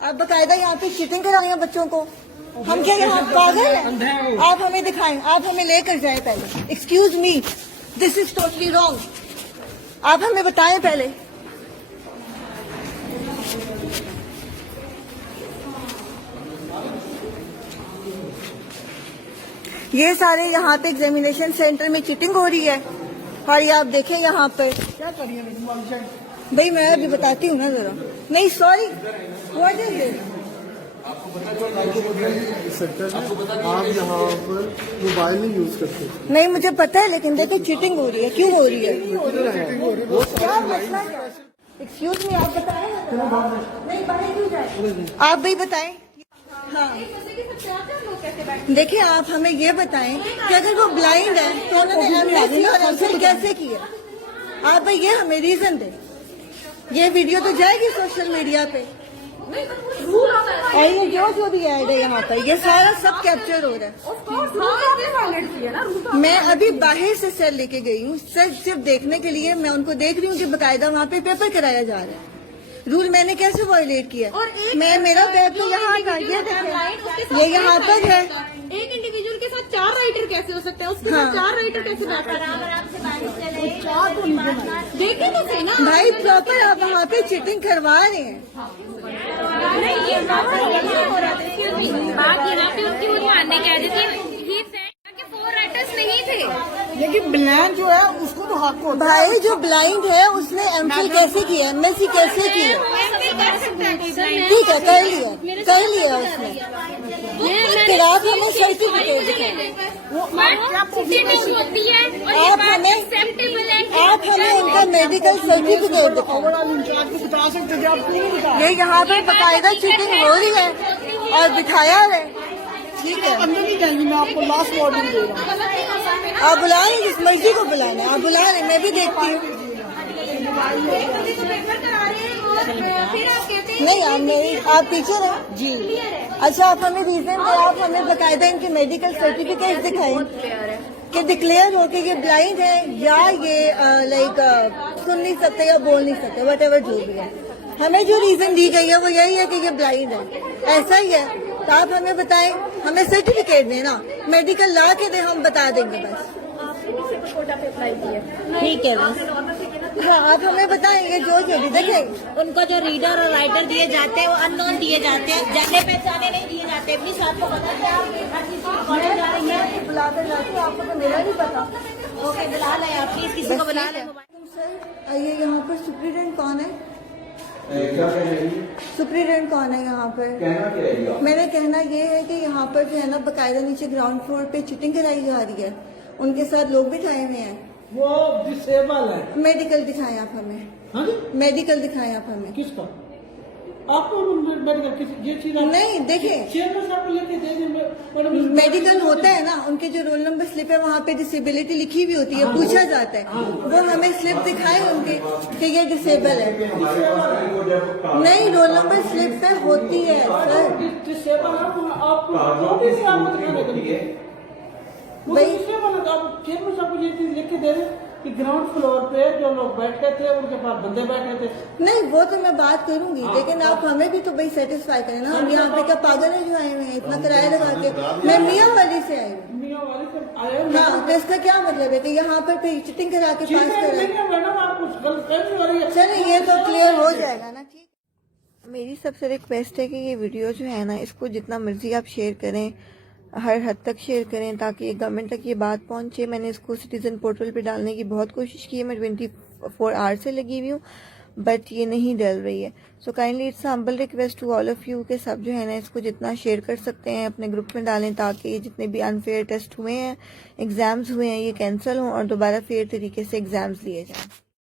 आप बकायदा यहाँ पे चीटिंग करा रहे हैं बच्चों को। हम क्या यहाँ पागल हैं? आप हमें दिखाएं, आप हमें लेकर जाएं पहले। Excuse me, this is totally wrong. आप हमें बताएं पहले। ये सारे यहाँ पे एग्जामिनेशन सेंटर में चीटिंग हो रही है और ये आप देखें यहाँ पर क्या कर रही है भाई। मैं अभी बताती हूँ ना जरा। नहीं सॉरी, व्हाट इज दिस? आप यहाँ पर मोबाइल नहीं यूज करते? नहीं मुझे पता है, लेकिन देखो चीटिंग हो रही है। क्यों हो रही है? क्या मसला है? एक्सक्यूज मी, आप बताएं। नहीं बाहर क्यों जाए? आप भी बताएं। हाँ देखिए, आप हमें ये बताएं कि अगर वो ब्लाइंड है तो उन्होंने एमएससी और एमफिल कैसे किया? आप भाई ये हमें रीजन दें। ये वीडियो तो जाएगी सोशल मीडिया पे। और ये जो भी ऐड है यहाँ पर, ये सारा सब कैप्चर हो रहा है। मैं अभी बाहर से सेल लेके गई हूँ सिर्फ देखने के लिए। मैं उनको देख रही हूँ कि बकायदा वहाँ पे पेपर कराया जा रहा है। रूल मैंने कैसे वायलेट किया? मैं मेरा पेपर तो यहाँ था, ये यहाँ पर है। एक इंडिविजुअल के साथ 4 राइटर कैसे हो सकते हैं? उसके साथ 4 राइटर कैसे बैठ देखे तो सही ना भाई, प्रॉपर आप वहाँ पे चीटिंग करवा रहे हैं। बात यहाँ पे उनकी वो मानने कह रही थी कि 4 राइटर्स नहीं थे, लेकिन ब्लाइंड जो है उसको तो हक होता है। भाई जो ब्लाइंड है उसने एमफिल कैसे किया, एमएससी कैसे किया? ठीक है, कर लिया उसने। फिर आप हमें सर्टिफिकेट दिखाएं। आप हमें उनका मेडिकल सर्टिफिकेट दिखाएं। ये यहाँ पे बकायदा चीटिंग हो रही है और बिठाया है। ठीक है, अंदर नहीं जाएंगी, मैं आपको लास्ट वार्निंग दे रहा हूँ। आप बुला रहे जिस मर्जी को बुलाना, आप बुला रहे, मैं भी देखती हूँ। नहीं आप टीचर हैं जी। अच्छा, आप हमें रीजन दें। आप हमें बकायदा इनके मेडिकल सर्टिफिकेट दिखाएं कि डिक्लेयर हो के ये ब्लाइंड है या ये सुन नहीं सकते या बोल नहीं सकते, व्हाटएवर जो भी है। हमें जो रीजन दी गई है वो यही है कि ये ब्लाइंड है, ऐसा ही है। तो आप हमें बताएं, हमें सर्टिफिकेट देना, मेडिकल ला के दे, हम बता देंगे बस। ठीक है बस। हाँ, आप हमें बताएंगे जो भी देखें। उनको जो रीडर और राइटर दिए जाते हैं वो अननोन दिए जाते हैं, जाने पहचाने नहीं दिए जाते। प्लीज आपको पता है आप हर चीज रिकॉर्डिंग जा रही है, बुलाकर जाते, आपको तो मेरा नहीं पता। ओके बुला लें आप, प्लीज किसी को बुला लें। सर आइए, यहाँ पर सुप्रीडेंट कौन है? क्या कह रही है? सुप्रीडेंट कौन है यहाँ पर? कहना क्या है? मेरा कहना ये है कि यहाँ पर जो है ना बकायदा नीचे ग्राउंड फ्लोर पे चीटिंग कराई जा रही है। उनके साथ लोग बिठाए हुए हैं। वो डिसेबल है। मेडिकल दिखाएं आप हमें। हाँ जी, मेडिकल दिखाएं आप हमें। किसका? आपको मेडिकल किस ये चीज नहीं देखें, चेयरमैन साहब को लेके देंगे। मेडिकल होता है ना, उनके जो रोल नंबर स्लिप है वहाँ पे डिसेबिलिटी लिखी हुई होती है, पूछा जाता है। वो हमें स्लिप दिखाए उनके कि ये डिसेबल है। नहीं, रोल नंबर स्लिप पे होती है सर। डिसेबल आपको चेयरमैन साहब को ये चीज लिख के दे रहे कि ग्राउंड फ्लोर पे जो लोग बैठे थे उनके पास बंदे बैठे थे। नहीं वो तो मैं बात करूंगी, लेकिन आप हमें भी तो भाई सेटिस्फाई करें ना। हम यहाँ पे क्या पागल है जो आए हुए हैं इतना किराया लगा के? मैं मियाँ वाली से आई हूँ। मियाँ वाली से आए हो? हाँ, तो इसका क्या मतलब है कि यहाँ पर फिर चीटिंग करा के पास करें? मैडम आप कुछ गलत हो रही है। चलिए ये तो क्लियर हो जाएगा ना। ठीक, मेरी सबसे रिक्वेस्ट है कि ये वीडियो जो है ना, इसको जितना मर्जी आप शेयर करें, हर हद तक शेयर करें ताकि गवर्नमेंट तक ये बात पहुंचे। मैंने इसको सिटीजन पोर्टल पे डालने की बहुत कोशिश की है, मैं 24 आवर्स से लगी हुई हूँ, बट ये नहीं डल रही है। So kindly it's humble request to all of you के सब जो है ना इसको जितना शेयर कर सकते हैं अपने ग्रुप में डालें ताकि ये जितने भी अनफेयर टेस्ट हुए हैं, एग्जाम्स हुए हैं, ये कैंसिल हों और दोबारा फेयर तरीके से एग्जाम्स लिए जाएं।